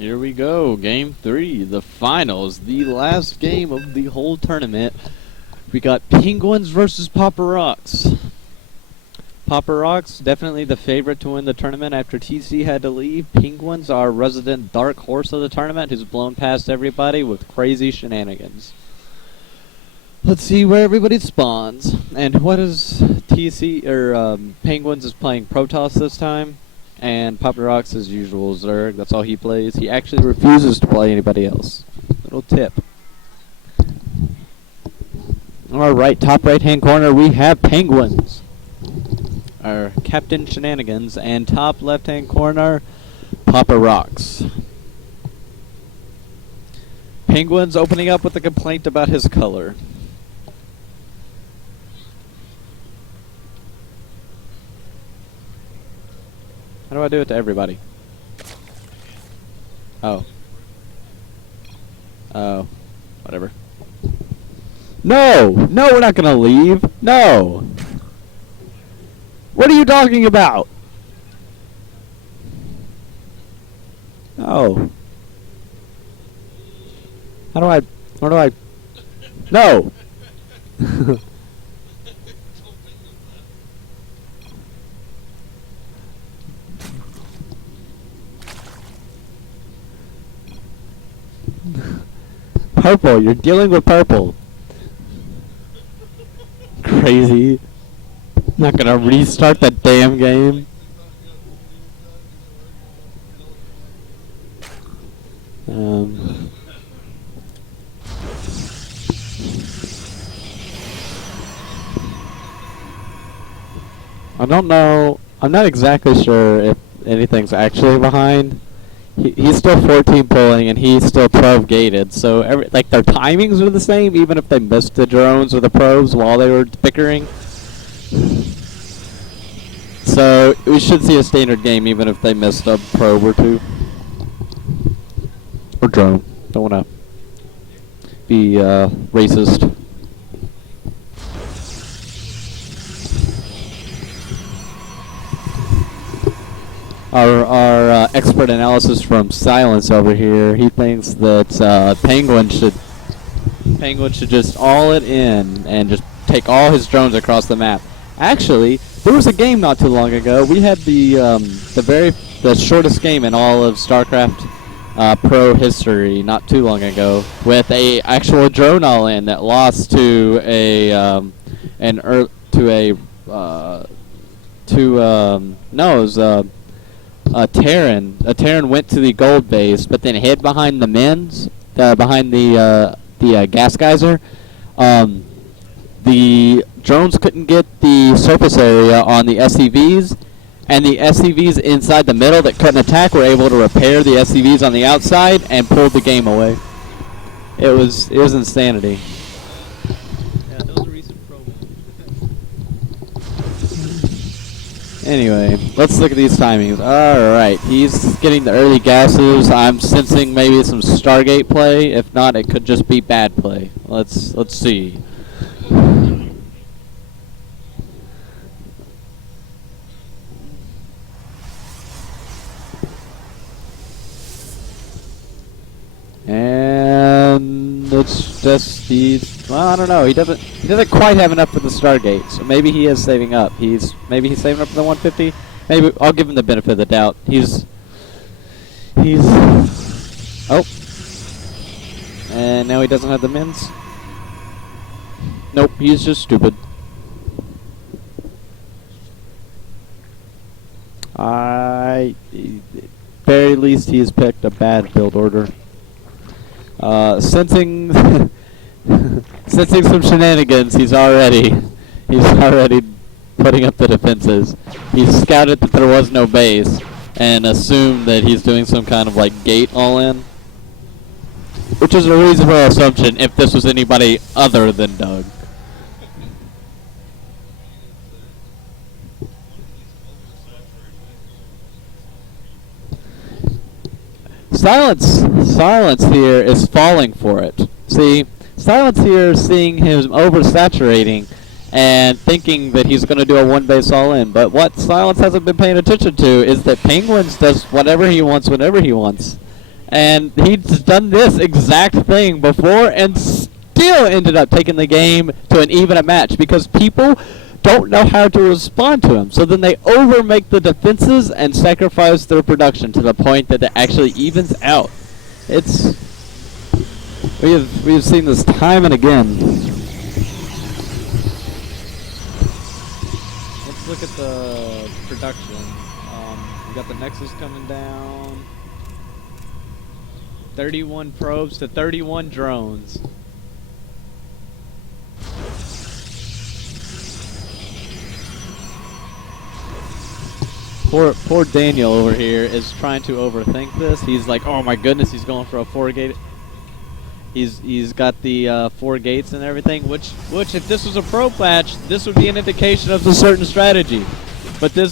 Here we go, game 3, the finals, the last game of the whole tournament. We got Penguins versus PoppaRockz. PoppaRockz, definitely the favorite to win the tournament after TC had to leave. Penguins are resident dark horse of the tournament who's blown past everybody with crazy shenanigans. Let's see where everybody spawns. And what is Penguins is playing Protoss this time. And PoppaRockz, as usual, Zerg. That's all he plays. He actually refuses to play anybody else. Little tip. Alright, top right-hand corner, we have Penguins. Our Captain Shenanigans. And top left-hand corner, PoppaRockz. Penguins opening up with a complaint about his color. How do I do it to everybody? Oh. Oh. Whatever. No! No, we're not gonna leave! No! What are you talking about? Oh. How do I... No! Purple, you're dealing with purple. Crazy. Not gonna restart that damn game. I don't know. I'm not exactly sure if anything's actually behind. He's still 14 pulling and he's still 12 gated, so their timings are the same even if they missed the drones or the probes while they were bickering. So we should see a standard game even if they missed a probe or two. Or drone. Don't want to be racist. Our expert analysis from Silence over here, he thinks that Penguin should just all it in and just take all his drones across the map. Actually, there was a game not too long ago. We had the shortest game in all of StarCraft Pro history not too long ago with a actual drone all in that lost to a Terran went to the gold base, but then hid behind the behind the gas geyser. The drones couldn't get the surface area on the SCVs, and the SCVs inside the middle that couldn't attack were able to repair the SCVs on the outside and pulled the game away. It was insanity. Anyway, let's look at these timings. Alright, he's getting the early gases. I'm sensing maybe some Stargate play. If not, it could just be bad play. Let's see. And it's just well, I don't know. He doesn't quite have enough for the Stargate, so maybe he is saving up. Maybe he's saving up for the 150. Maybe I'll give him the benefit of the doubt. Oh, and now he doesn't have the mins. Nope, he's just stupid. Very least he's picked a bad build order. Sensing some shenanigans, he's already putting up the defenses. He scouted that there was no base and assumed that he's doing some kind of like gate all-in, which is a reasonable assumption if this was anybody other than Doug. Silence here is falling for it. See, Silence here is seeing him oversaturating and thinking that he's going to do a one base all in. But what Silence hasn't been paying attention to is that Penguins does whatever he wants whenever he wants. And he's done this exact thing before and still ended up taking the game to an even a match because people don't know how to respond to him. So then they overmake the defenses and sacrifice their production to the point that it actually evens out. It's we've seen this time and again. Let's look at the production. We got the Nexus coming down. 31 probes to 31 drones. Poor Daniel over here is trying to overthink this. He's like, oh my goodness, he's going for a 4-gate. He's got the 4 gates and everything, which if this was a pro patch, this would be an indication of a certain strategy. But it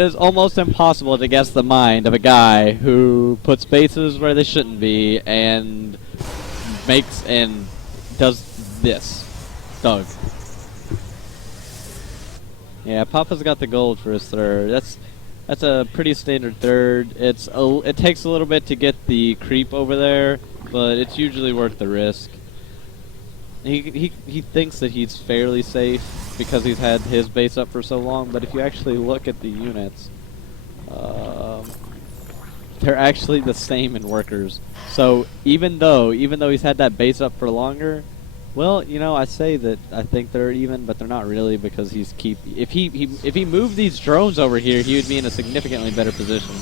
is almost impossible to guess the mind of a guy who puts bases where they shouldn't be and makes and does this. Doug. Yeah, Poppa's got the gold for his third. That's a pretty standard third. It takes a little bit to get the creep over there, but it's usually worth the risk. He thinks that he's fairly safe because he's had his base up for so long, but if you actually look at the units, they're actually the same in workers. So even though he's had that base up for longer, well, you know, I say that I think they're even, but they're not really because if he moved these drones over here, he would be in a significantly better position.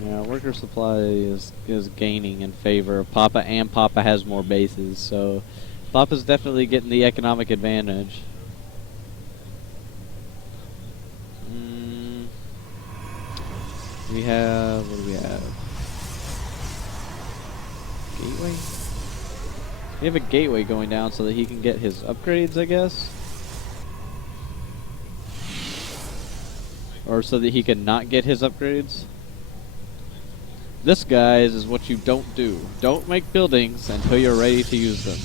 Yeah, worker supply is gaining in favor of Poppa, and Poppa has more bases, so Poppa's definitely getting the economic advantage. What do we have? Gateway? We have a gateway going down so that he can get his upgrades, I guess? Or so that he can not get his upgrades? This, guys, is what you don't do. Don't make buildings until you're ready to use them.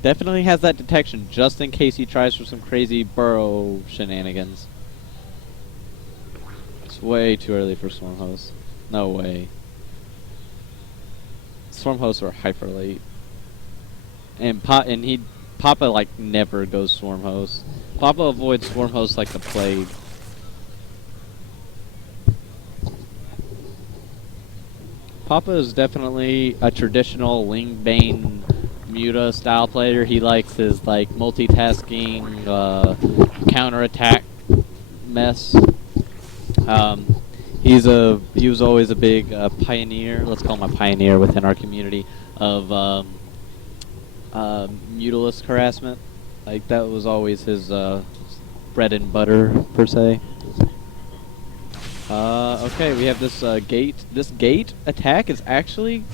Definitely has that detection just in case he tries for some crazy burrow shenanigans. It's way too early for Swarm Hosts. No way. Swarm Hosts are hyper late. And Poppa like never goes Swarm Host. Poppa avoids Swarm Host like the plague. Poppa is definitely a traditional Lingbane Muta style player. He likes his like multitasking counterattack mess. He was always a big pioneer. Let's call him a pioneer within our community of Mutalist harassment. Like that was always his bread and butter per se. Okay, we have this gate. This gate attack is actually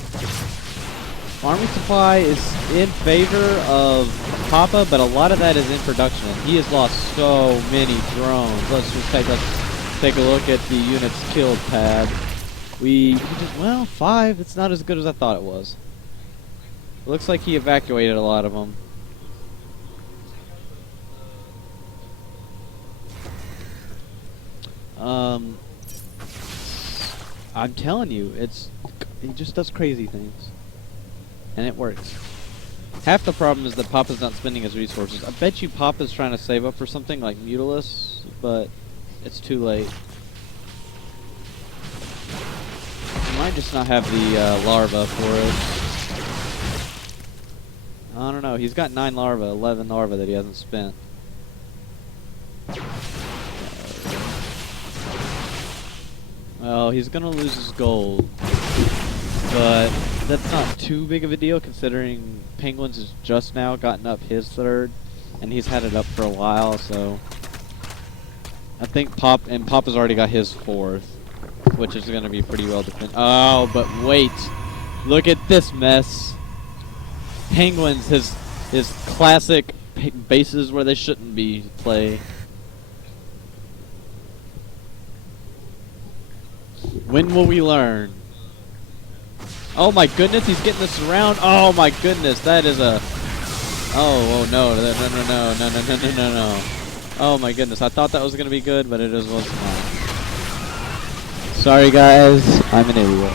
army supply is in favor of Poppa, but a lot of that is in production. He has lost so many drones. Let's just take a look at the units killed tab. Well, 5. It's not as good as I thought it was. Looks like he evacuated a lot of them. I'm telling you, he just does crazy things. And it works. Half the problem is that Poppa's not spending his resources. I bet you Poppa's trying to save up for something like Mutalist, but it's too late. He might just not have the larva for it. I don't know. He's got 9 larva, 11 larva that he hasn't spent. Well, he's gonna lose his gold, but that's not too big of a deal considering Penguins has just now gotten up his 3rd, and he's had it up for a while, so I think Poppa's already got his 4th, which is gonna be pretty well defended. Oh, but wait, look at this mess. Penguins, his classic bases where they shouldn't be play. When will we learn? Oh my goodness, he's getting this around. Oh my goodness, that is a... Oh no, no. Oh my goodness, I thought that was going to be good, but it just was not. Sorry guys, I'm an idiot.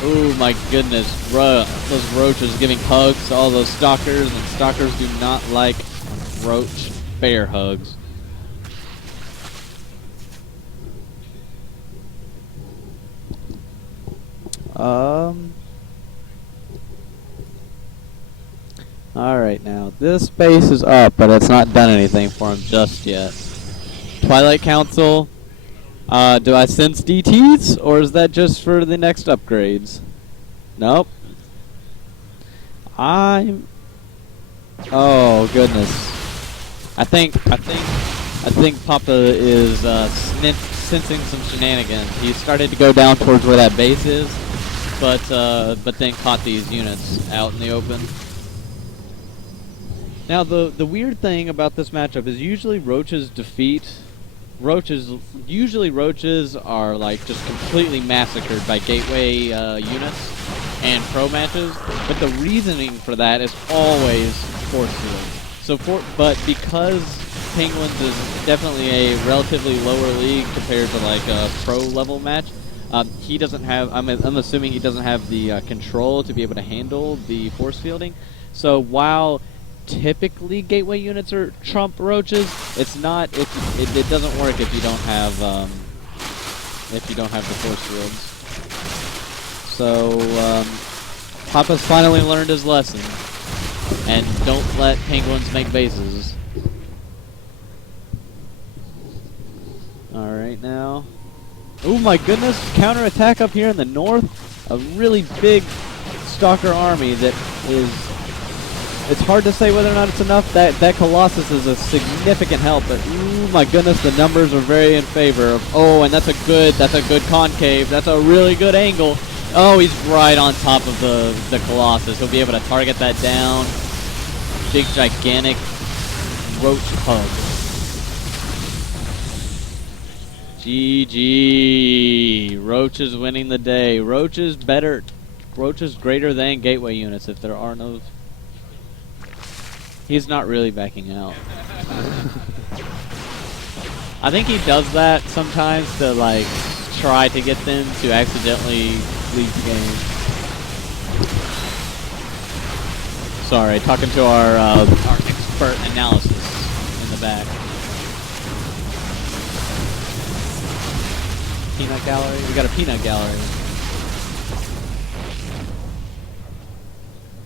Oh my goodness, those roaches giving hugs to all those stalkers, and stalkers do not like roach bear hugs. Alright now, this base is up, but it's not done anything for him just yet. Twilight Council, do I sense DTs, or is that just for the next upgrades? Nope. Oh goodness. I think Poppa is sensing some shenanigans. He started to go down towards where that base is, but then caught these units out in the open. Now the weird thing about this matchup is usually roaches are like just completely massacred by gateway units and pro matches, but the reasoning for that is always force field. But because Penguins is definitely a relatively lower league compared to like a pro level match, he doesn't have. I'm assuming he doesn't have the control to be able to handle the force fielding. So while typically gateway units are trump roaches, it doesn't work if you don't have the force fields. So Poppa's finally learned his lesson, and don't let Penguins make bases. All right now. Oh my goodness! Counterattack up here in the north. A really big stalker army that is. It's hard to say whether or not it's enough. That Colossus is a significant help, but ooh my goodness, the numbers are very in favor of. Oh, and that's a good concave. That's a really good angle. Oh, he's right on top of the Colossus. He'll be able to target that down. Big gigantic roach hug. GG. Roach is winning the day. Roach is greater than gateway units if there are no. He's not really backing out. I think he does that sometimes to like try to get them to accidentally leave the game. Sorry, talking to our expert analysis in the back. Peanut gallery? We got a peanut gallery.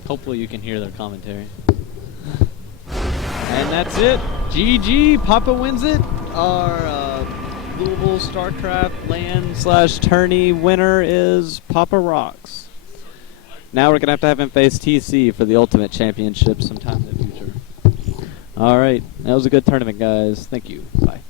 Hopefully you can hear their commentary. And that's it. GG. Poppa wins it. Our Louisville StarCraft LAN/tourney winner is PoppaRockz. Now we're going to have him face TC for the Ultimate Championship sometime in the future. Alright. That was a good tournament, guys. Thank you. Bye.